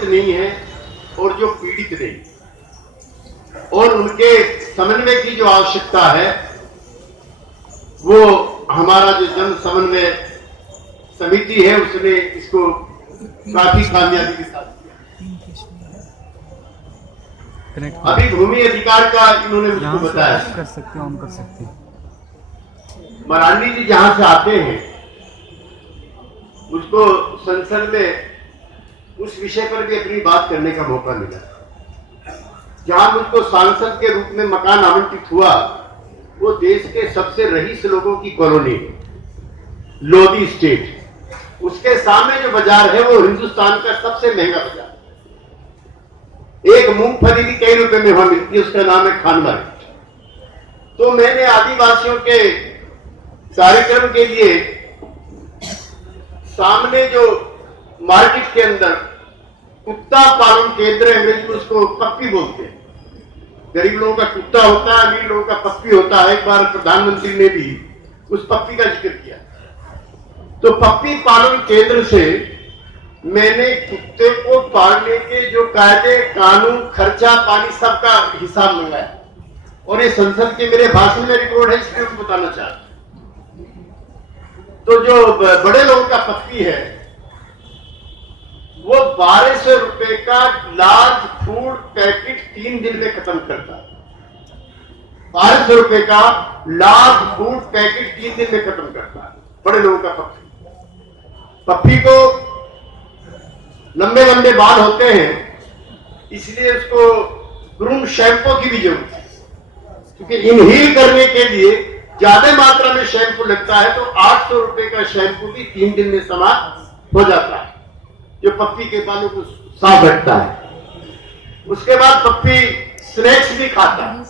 शोषित नहीं है और जो पीड़ित नहीं, और उनके समन्वय की जो आवश्यकता है वो हमारा जो जन समन्वय समिति है उसने इसको काफी कामयाबी के साथ किया। अभी भूमि अधिकार का इन्होंने मुझको बताया, कर सकते हैं, ऑन कर सकते हैं। मरांडी जी जहां से आते हैं मुझको संसद में उस विषय पर भी अपनी बात करने का मौका मिला। जहां मुझको सांसद के रूप में मकान आवंटित हुआ वो देश के सबसे रईस लोगों की कॉलोनी है, लोधी स्टेट। उसके सामने जो बाजार है वो हिंदुस्तान का सबसे महंगा बाजार। एक मूंगफली भी कई रुपए में वहां मिलती है, उसका नाम है खान मार्केट। तो मैंने आदिवासियों के कार्यक्रम के लिए सामने जो मार्केट के अंदर कुत्ता पालन केंद्र, अंग्रेजी में उसको पप्पी बोलते हैं, गरीब लोगों का कुत्ता होता है, अमीर लोगों का पप्पी होता है। एक बार प्रधानमंत्री ने भी उस पप्पी का जिक्र किया। तो पप्पी पालन केंद्र से मैंने कुत्ते को पालने के जो कायदे कानून खर्चा पानी सबका हिसाब मंगाया, और ये संसद के मेरे भाषण में रिकॉर्ड है, इसलिए मैं बताना चाहता हूं। तो जो बड़े लोगों का पप्पी है वो 1200 रुपए का लार्ज फूड पैकेट 3 दिन में खत्म करता है। 1200 रुपए का लार्ज फूड पैकेट 3 दिन में खत्म करता है बड़े लोगों का पप्पी। पप्पी को लंबे लंबे बाल होते हैं, इसलिए उसको ग्रूम शैम्पू की भी जरूरत है, क्योंकि इनहील करने के लिए ज्यादा मात्रा में शैम्पू लगता है। तो 800 रुपए का शैम्पू भी 3 दिन में समाप्त हो जाता है, जो पप्पी के बालों को साफ रखता है। उसके बाद पप्पी स्नैक्स भी खाता है।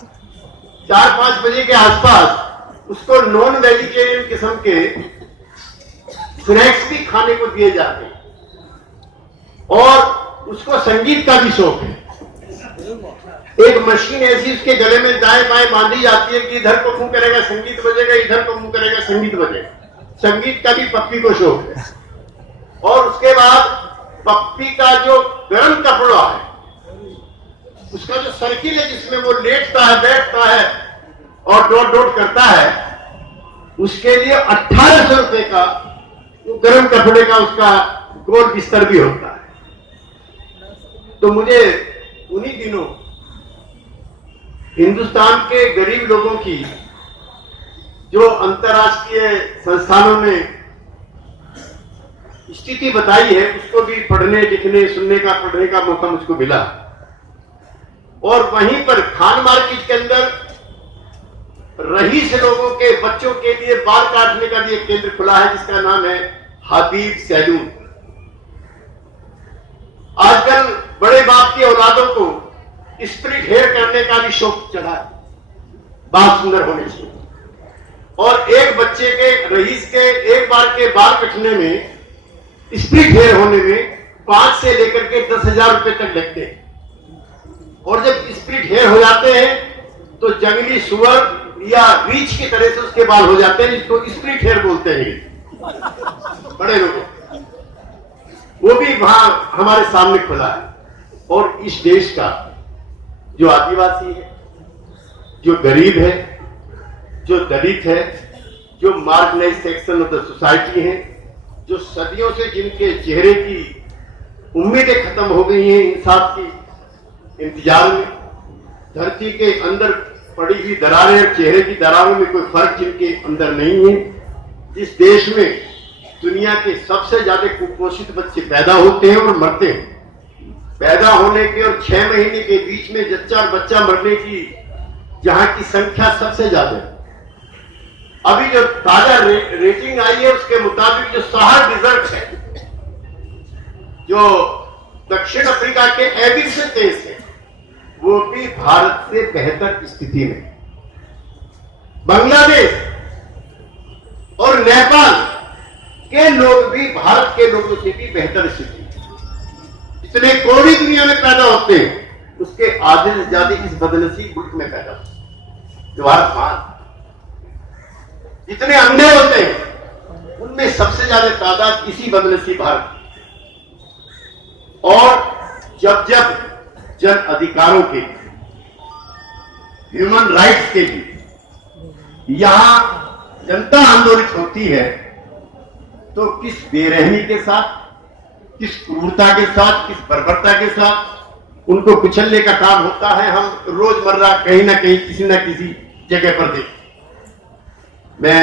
4-5 बजे के आसपास उसको नॉन वेजिटेरियन किस्म के स्नैक्स भी खाने को दिए जाते हैं, और उसको संगीत का भी शौक है। एक मशीन ऐसी उसके गले में दाएं बाएं बांधी जाती है कि इधर को मुंह करेगा संगीत बजेगा, इधर को मुंह करेगा संगीत बजेगा। संगीत का भी पप्पी को शौक है। और उसके बाद पप्पी का जो गर्म कपड़ा है, उसका जो सर्किल है जिसमें वो लेटता है, बैठता है और डोट डोट करता है, उसके लिए 1800 रुपए का वो गर्म कपड़े का उसका गोल बिस्तर भी होता है। तो मुझे उन्हीं दिनों हिंदुस्तान के गरीब लोगों की जो अंतर्राष्ट्रीय संस्थानों ने स्थिति बताई है उसको भी पढ़ने लिखने सुनने का पढ़ने का मौका मुझको मिला। और वहीं पर खान मार्केट के अंदर रईस लोगों के बच्चों के लिए बाल काटने का भी एक केंद्र खुला है जिसका नाम है हबीब सैलून। आजकल बड़े बाप की औलादों को स्प्लिट हेयर करने का भी शौक चढ़ा है, बाल सुंदर होने से। और एक बच्चे के रईस के एक बार के बाल कटने में, स्प्लिट हेयर होने में 5 से लेकर के 10,000 रुपए तक लगते हैं। और जब स्प्लिट हेयर हो जाते हैं तो जंगली सुअर या रीछ की तरह से उसके बाल हो जाते हैं, जिसको स्प्लिट हेयर बोलते हैं बड़े लोग। वो भी वहां हमारे सामने खुला है। और इस देश का जो आदिवासी है, जो गरीब है, जो दलित है, जो marginalised section of the society है, जो सदियों से जिनके चेहरे की उम्मीदें खत्म हो गई हैं इंसाफ की इंतजार में, धरती के अंदर पड़ी हुई दरारें और चेहरे की दरारों में कोई फर्क जिनके अंदर नहीं है, जिस देश में दुनिया के सबसे ज्यादा कुपोषित बच्चे पैदा होते हैं और मरते हैं, पैदा होने के और 6 महीने के बीच में जच्चा और बच्चा मरने की जहां की संख्या सबसे ज्यादा है। अभी जो ताजा रेटिंग आई है उसके मुताबिक जो सहार डिजर्ट है, जो दक्षिण अफ्रीका के एबिसिन देश है, वो भी भारत से बेहतर स्थिति में। बांग्लादेश और नेपाल के लोग भी भारत के लोगों से भी बेहतर स्थिति। इतने करोड़ी दुनिया में पैदा होते हैं, उसके आधे से ज्यादा इस बदनसीब मुल्क में पैदा होते हैं जो भारत महान। जितने अंधे होते हैं उनमें सबसे ज्यादा तादाद इसी बदनसीब भारत। और जब जब जन अधिकारों के, ह्यूमन राइट्स के लिए यहां जनता आंदोलित होती है, तो किस बेरहमी के साथ, किस क्रूरता के साथ, किस बर्बरता के साथ उनको कुचलने का काम होता है, हम रोजमर्रा कहीं ना कहीं किसी न किसी जगह पर देखते। मैं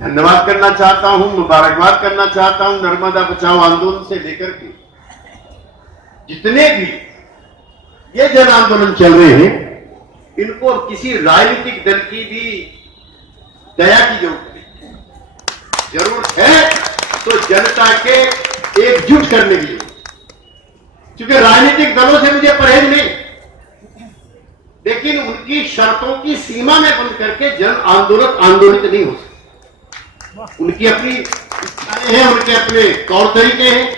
धन्यवाद करना चाहता हूं, मुबारकबाद करना चाहता हूं नर्मदा बचाओ आंदोलन से लेकर के जितने भी ये जन आंदोलन चल रहे हैं, इनको किसी राजनीतिक दल की भी दया की जरूरत है, तो जनता के एकजुट करने की जरूरत। क्योंकि राजनीतिक दलों से मुझे परहेज नहीं, लेकिन उनकी शर्तों की सीमा में बंद करके जन आंदोलन आंदोलित नहीं हो सकता। उनकी अपनी इच्छाएं हैं, उनके अपने तौर तरीके हैं,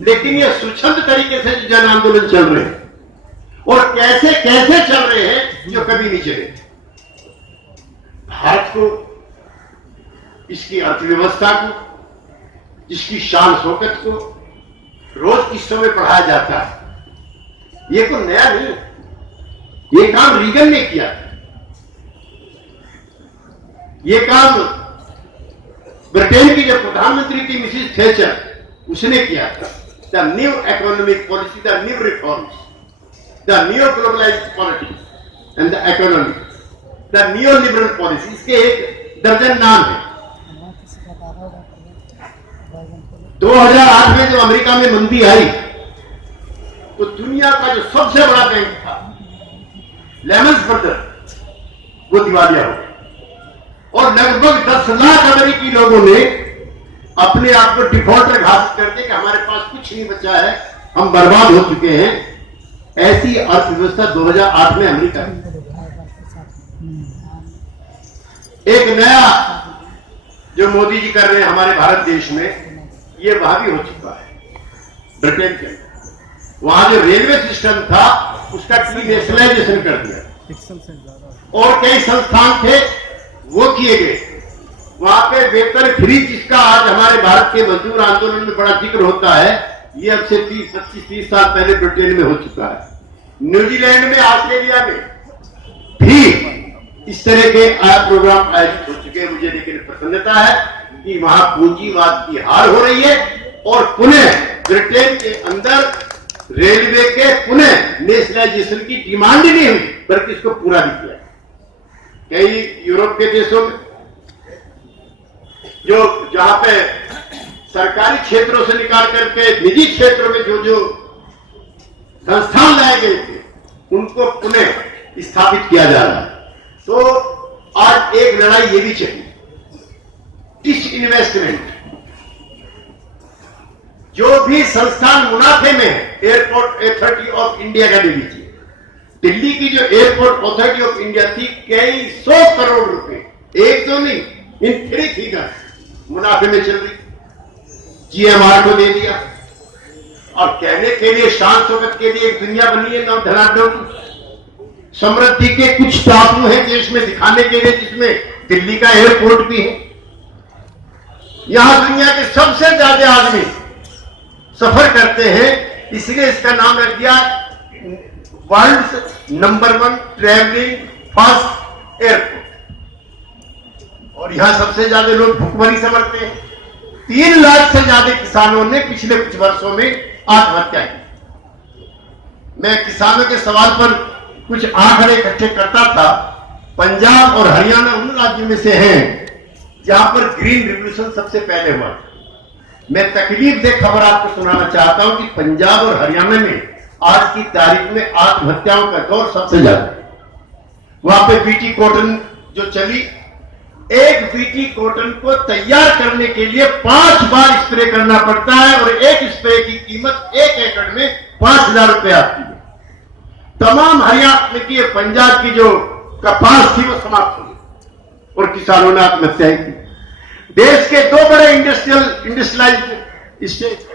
लेकिन ये स्वच्छंद तरीके से जो जन आंदोलन चल रहे हैं और कैसे कैसे चल रहे हैं जो कभी नहीं चले। भारत को, इसकी अर्थव्यवस्था को, इसकी शान शौकत को रोज किस्सों में पढ़ाया जाता है। ये कोई नया नहीं, ये काम रीगन ने किया, ये काम ब्रिटेन की जो प्रधानमंत्री थी मिसिस थैचर, उसने किया था। The new economic policy, the new reforms, the new globalised politics and the economy, the new liberal policy, इसके एक दर्जन नाम है। 2008 में जब अमेरिका में मंदी आई, तो दुनिया का जो सबसे बड़ा बैंक था लेमन ब्रदर्स, वो दिवालिया हो गया और लगभग 10 लाख अमेरिकी लोगों ने अपने आप को डिफॉल्टर घोषित कर दिया कि हमारे पास कुछ नहीं बचा है, हम बर्बाद हो चुके हैं। ऐसी अर्थव्यवस्था 2008 में अमेरिका में। एक नया जो मोदी जी कर रहे हैं हमारे भारत देश में, ये वहां भी हो चुका है ब्रिटेन के अंदर। वहां जो रेलवे सिस्टम था उसका नेशनलाइजेशन कर दिया और कई संस्थान थे वो किए गए। वहां पे वेतन फ्री, जिसका आज हमारे भारत के मजदूर आंदोलन में बड़ा जिक्र होता है, ये अब से 25-30 साल पहले ब्रिटेन में हो चुका है। न्यूजीलैंड में, ऑस्ट्रेलिया में भी इस तरह के प्रोग्राम आयोजित हो चुके हैं। मुझे लेकिन प्रसन्नता है कि वहां पूंजीवाद की हार हो रही है और पुनः ब्रिटेन के अंदर रेलवे के पुनः नेशनलाइजेशन की डिमांड ही नहीं हुई, बल्कि इसको पूरा भी किया। कई यूरोप के देशों में जो जहां पे सरकारी क्षेत्रों से निकाल करके निजी क्षेत्रों में जो जो संस्थान लाए गए थे, उनको पुनः स्थापित किया जा रहा है। तो आज एक लड़ाई ये भी चाहिए, डिसइन्वेस्टमेंट। जो भी संस्थान मुनाफे में है, एयरपोर्ट अथॉरिटी ऑफ इंडिया का ले लीजिए, दिल्ली की जो एयरपोर्ट अथॉरिटी ऑफ इंडिया थी, कई 100 करोड़ रुपए, एक तो नहीं, इन 3 फिगर्स मुनाफे में चल रही, जीएमआर को दे दिया। और कहने के लिए, शान शौकत के लिए एक दुनिया बनी है, नव धनाढ्य समृद्धि के कुछ टापू हैं देश में दिखाने के लिए, जिसमें दिल्ली का एयरपोर्ट भी है। यहां दुनिया के सबसे ज्यादा आदमी सफर करते हैं, इसलिए इसका नाम रख दिया world number 1 travelling fast airport. और यहां सबसे ज्यादा लोग भूखमरी से मरते हैं। 3 लाख से ज्यादा किसानों ने पिछले कुछ वर्षों में आत्महत्या की। मैं किसानों के सवाल पर कुछ आंकड़े इकट्ठे करता था। पंजाब और हरियाणा उन राज्यों में से हैं जहां पर ग्रीन रिवॉल्यूशन सबसे पहले हुआ। मैं तकलीफ से खबर आपको सुनाना चाहता हूं कि पंजाब और हरियाणा में आज की तारीख में आत्महत्याओं का दौर सबसे ज्यादा। वहां पे बीटी कॉटन जो चली, एक बीटी कॉटन को तैयार करने के लिए 5 बार स्प्रे करना पड़ता है और एक स्प्रे की कीमत 1 एकड़ में 5,000 रुपए आती है। तमाम हरियाणा की, पंजाब की जो कपास थी वो समाप्त हो गई और किसानों ने आत्महत्याएं की। देश के 2 बड़े इंडस्ट्रियलाइज्ड स्टेट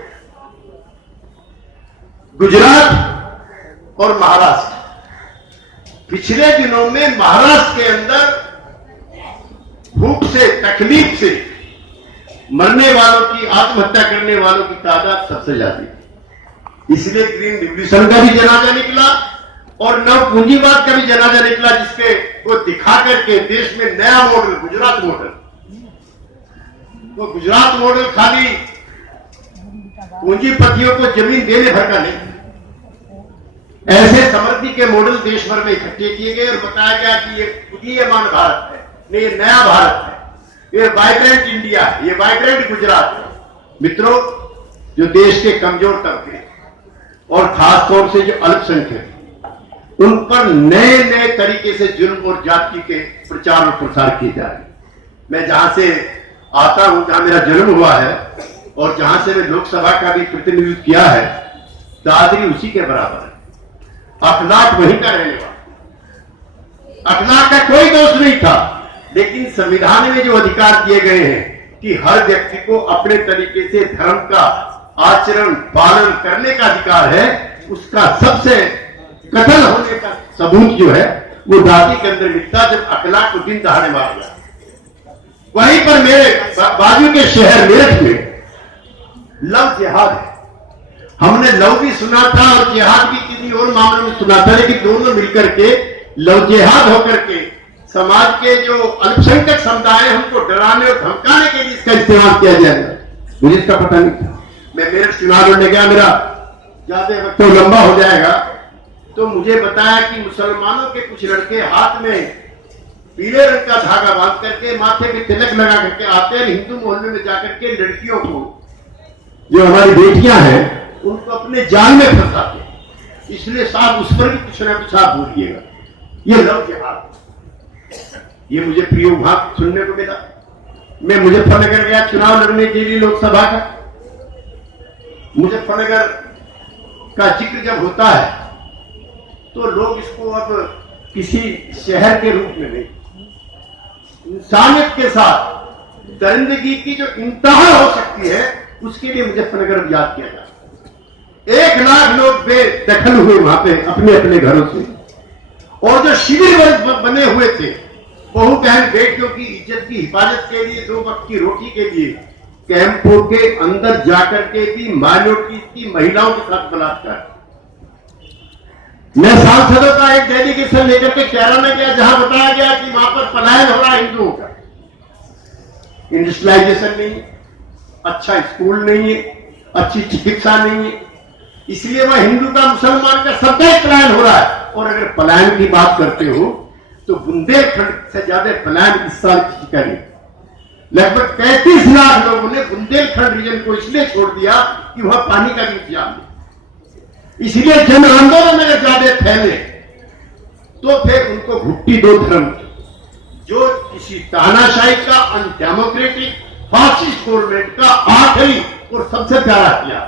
गुजरात और महाराष्ट्र, पिछले दिनों में महाराष्ट्र के अंदर भूख से, तकलीफ से मरने वालों की, आत्महत्या करने वालों की तादाद सबसे ज्यादा है। इसलिए ग्रीन रिवॉल्यूशन का भी जनाजा निकला और नव पूंजीवाद का भी जनाजा निकला, जिसके को दिखा करके देश में नया मॉडल, गुजरात मॉडल। तो गुजरात मॉडल खाली पूंजीपतियों को जमीन देने भर का नहीं, ऐसे समृद्धि के मॉडल देश भर में इकट्ठे किए गए और बताया गया कि ये उदीयमान भारत है, नहीं ये नया भारत है, ये वाइब्रेंट इंडिया है, ये वाइब्रेंट गुजरात है। मित्रों, जो देश के कमजोर तबके और खासतौर से जो अल्पसंख्यक, उन पर नए नए तरीके से जुल्म और जाति के प्रचार और प्रसार किए जा रहे हैं। मैं जहां से आता हूं, जहां मेरा जन्म हुआ है और जहां से मैं लोकसभा का भी प्रतिनिधित्व किया है, दादरी उसी के बराबर है। अखलाक वहीं का रहने वाला, अखलाक का कोई दोष नहीं था, लेकिन संविधान में जो अधिकार दिए गए हैं कि हर व्यक्ति को अपने तरीके से धर्म का आचरण पालन करने का अधिकार है, उसका सबसे कथन होने का सबूत जो है वो दादी के अंदर मिलता, जब अखलाक को दिन दहाड़े मार गया। वहीं पर मेरे बाजू के शहर मेरठ में लव जिहाद है। हमने लव भी सुना था और जिहाद भी किसी और मामले में सुना था, लेकिन दोनों मिलकर के लव जिहाद होकर के समाज के जो अल्पसंख्यक समुदाय है उनको डराने और धमकाने के लिए इसका इस्तेमाल किया जाएगा, मुझे इसका पता नहीं था। मैं मेरठ चुनाव लड़ने गया, मेरा ज्यादा वक्त तो लंबा हो जाएगा, तो मुझे बताया कि मुसलमानों के कुछ लड़के हाथ में पीले रंग का धागा बांध करके माथे पे तिलक लगा करके आते हैं, हिंदू मोहल्ले में जाकर के लड़कियों को, जो हमारी बेटियां हैं, उनको अपने जाल में फंसाते हैं। इसलिए साहब उस पर भी कुछ ना कुछ आप बोलिएगा। ये लव जिहाद, ये मुझे प्रिय वहां सुनने को मिला। मैं मुजफ्फरनगर गया चुनाव लड़ने के लिए लोकसभा का। मुजफ्फरनगर का जिक्र जब होता है तो लोग इसको अब किसी शहर के रूप में नहीं, इंसानियत के साथ दरिंदगी की जो इंतहा हो सकती है, उसके लिए मुजफ्फरनगर याद किया जाता है। 1 लाख लोग बेदखल हुए वहां पे अपने अपने घरों से, और जो शिविर बने हुए थे बहू बहन बेटियों की इज्जत की हिफाजत के लिए, 2 वक्त की रोटी के लिए, कैंपों के अंदर जाकर के भी माइनॉरिटी की महिलाओं के साथ बलात्कार। मैं सांसदों का एक डेलीगेशन लेकर के केरल में गया, जहां बताया गया कि वहां पर पलायन हो रहा है हिंदुओं का। इंडस्ट्रियलाइजेशन नहीं है, अच्छा स्कूल नहीं है, अच्छी चिकित्सा नहीं है, इसलिए वह हिंदू का मुसलमान का सबका पलायन हो रहा है। और अगर पलायन की बात करते हो तो बुंदेलखंड से ज्यादा पलायन इस साल किसी का नहीं। लगभग 35 लाख लोगों ने बुंदेलखंड रीजन को इसलिए छोड़ दिया कि वहां पानी का भी इंतजाम नहीं। इसलिए जन आंदोलन अगर ज्यादा फैले तो फिर उनको घुट्टी दो धर्म, जो किसी तानाशाही का अनडेमोक्रेटिक फासिस्ट गवर्नमेंट का आखिरी और सबसे प्यारा हथियार,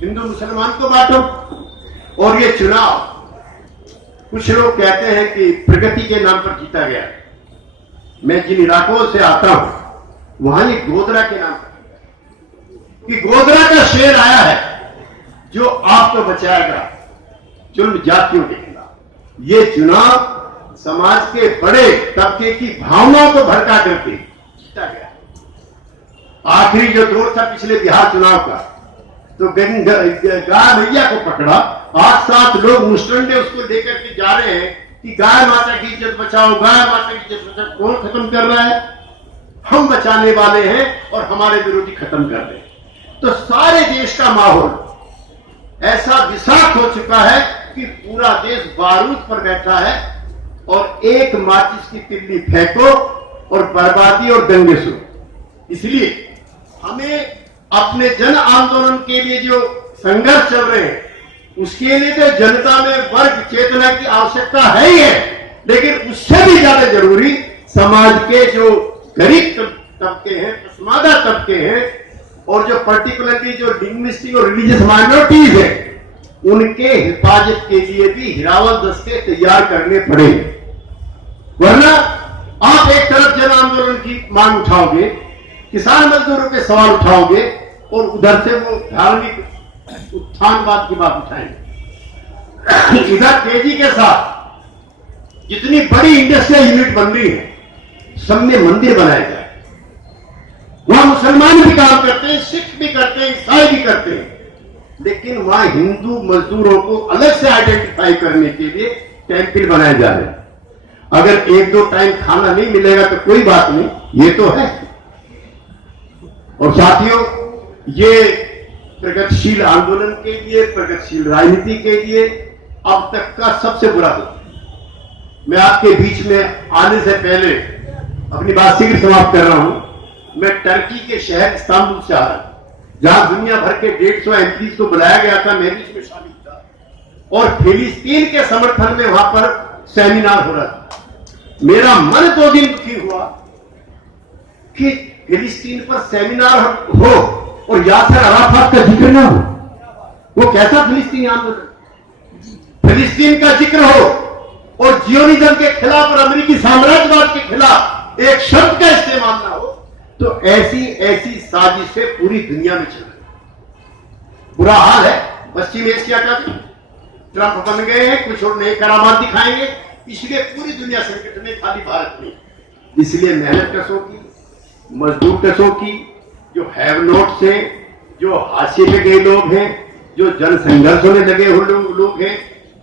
हिंदू मुसलमान को बांटो। और ये चुनाव कुछ लोग कहते हैं कि प्रगति के नाम पर जीता गया। मैं जिन इलाकों से आता हूं वहां ये गोधरा के नाम पर, कि गोधरा का शेर आया है जो आपको बचाएगा जुल्म जातियों के खिलाफ। ये चुनाव समाज के बड़े तबके की भावनाओं को भड़का करके जीता गया। आखिरी जो दौर था पिछले बिहार चुनाव का, तो गाय मैया को पकड़ा, 8-7 लोग मुस्टंडे उसको लेकर के जा रहे हैं कि गाय माता की इज्जत बचाओ, गाय माता की इज्जत बचाओ। कौन खत्म कर रहा है? हम बचाने वाले हैं और हमारे विरोधी खत्म कर रहे हैं। तो सारे देश का माहौल ऐसा विषाक्त हो चुका है कि पूरा देश बारूद पर बैठा है और एक माचिस की तिल्ली फेंको और बर्बादी और दंगे शुरू। इसलिए हमें अपने जन आंदोलन के लिए जो संघर्ष चल रहे हैं उसके लिए तो जनता में वर्ग चेतना की आवश्यकता है ही है, लेकिन उससे भी ज्यादा जरूरी समाज के जो गरीब तबके हैं, पसमादा तबके हैं, और जो पर्टिकुलरली जो लिंग्विस्टिक और रिलीजियस माइनॉरिटीज है, उनके हिफाजत के लिए भी हिरावल दस्ते तैयार करने पड़ेंगे। वरना आप एक तरफ जन आंदोलन की मांग उठाओगे, किसान मजदूरों के सवाल उठाओगे, और उधर से वो धार्मिक उत्थानवाद की बात उठाएंगे। इधर तेजी के साथ जितनी बड़ी इंडस्ट्रियल यूनिट बन रही है, सब में मंदिर बनाए जाए। वहां मुसलमान भी काम करते हैं, सिख भी करते हैं, ईसाई भी करते हैं। लेकिन वहां हिंदू मजदूरों को अलग से आइडेंटिफाई करने के लिए टेम्पल बनाए जा रहे हैं। अगर 1-2 टाइम खाना नहीं मिलेगा तो कोई बात नहीं, ये तो है। और साथियों, ये प्रगतिशील आंदोलन के लिए, प्रगतिशील राजनीति के लिए अब तक का सबसे बुरा वक्त। मैं आपके बीच में आने से पहले अपनी बात शीघ्र समाप्त कर रहा हूं। मैं टर्की के शहर इस्तांबुल से आ रहा हूं, जहां दुनिया भर के 150 एमपीज को बुलाया गया था, मैं भी इसमें शामिल था। और फिलिस्तीन के समर्थन में वहां पर सेमिनार हो रहा था। मेरा मन 2 दिन दुखी हुआ कि फिलिस्तीन पर सेमिनार हो और यासर अराफात का जिक्र ना हो। वो कैसा फिलिस्तीनी आंदोलन? फिलिस्तीन का जिक्र हो और जियोनिज्म के खिलाफ और अमेरिकी साम्राज्यवाद के खिलाफ एक शब्द का इस्तेमाल ना हो, तो ऐसी साजिशें पूरी दुनिया में चल रही। बुरा हाल है पश्चिम एशिया का भी। ट्रंप बन गए हैं, कुछ और नए करामात दिखाएंगे, इसलिए पूरी दुनिया संकट में, खाली भारत में। इसलिए मेहनत कशों की, मजदूर कशों की, जो हैव नोट्स हैं, जो हाशिए पे गए लोग हैं, जो जन संघर्षों में लगे हुए लोग हैं,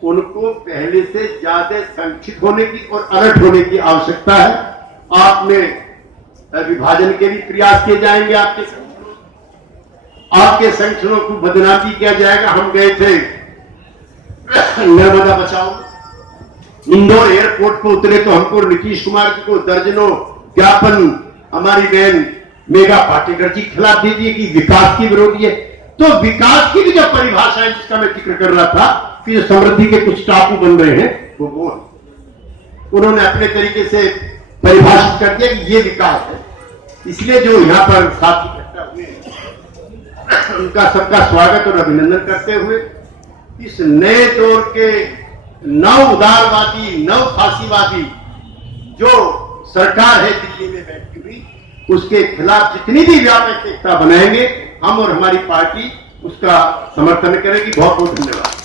उनको पहले से ज्यादा संगठित होने की और अलर्ट होने की आवश्यकता है। आप में विभाजन के भी प्रयास किए जाएंगे, आपके संगठनों को बदनामी किया जाएगा। हम गए थे नर्मदा बचाओ, इंदौर एयरपोर्ट पर उतरे तो हमको नीतीश कुमार जी को दर्जनों ज्ञापन हमारी बहन मेघा पाटेकर जी खिलाफ दे दिए कि विकास की विरोधी है। तो विकास की भी जो परिभाषा है जिसका मैं जिक्र कर रहा था कि जो समृद्धि के कुछ टापू बन रहे हैं, वो उन्होंने अपने तरीके से परिभाषित कर दिया कि ये विकास है। इसलिए जो यहां पर साथी इकट्ठा हुए हैं, उनका सबका स्वागत और अभिनंदन करते हुए इस नए दौर के नव उदारवादी, नव फांसीवादी जो सरकार है दिल्ली में बैठी हुई, उसके खिलाफ जितनी भी व्यापक एकता बनाएंगे हम और हमारी पार्टी उसका समर्थन करेगी। बहुत बहुत धन्यवाद।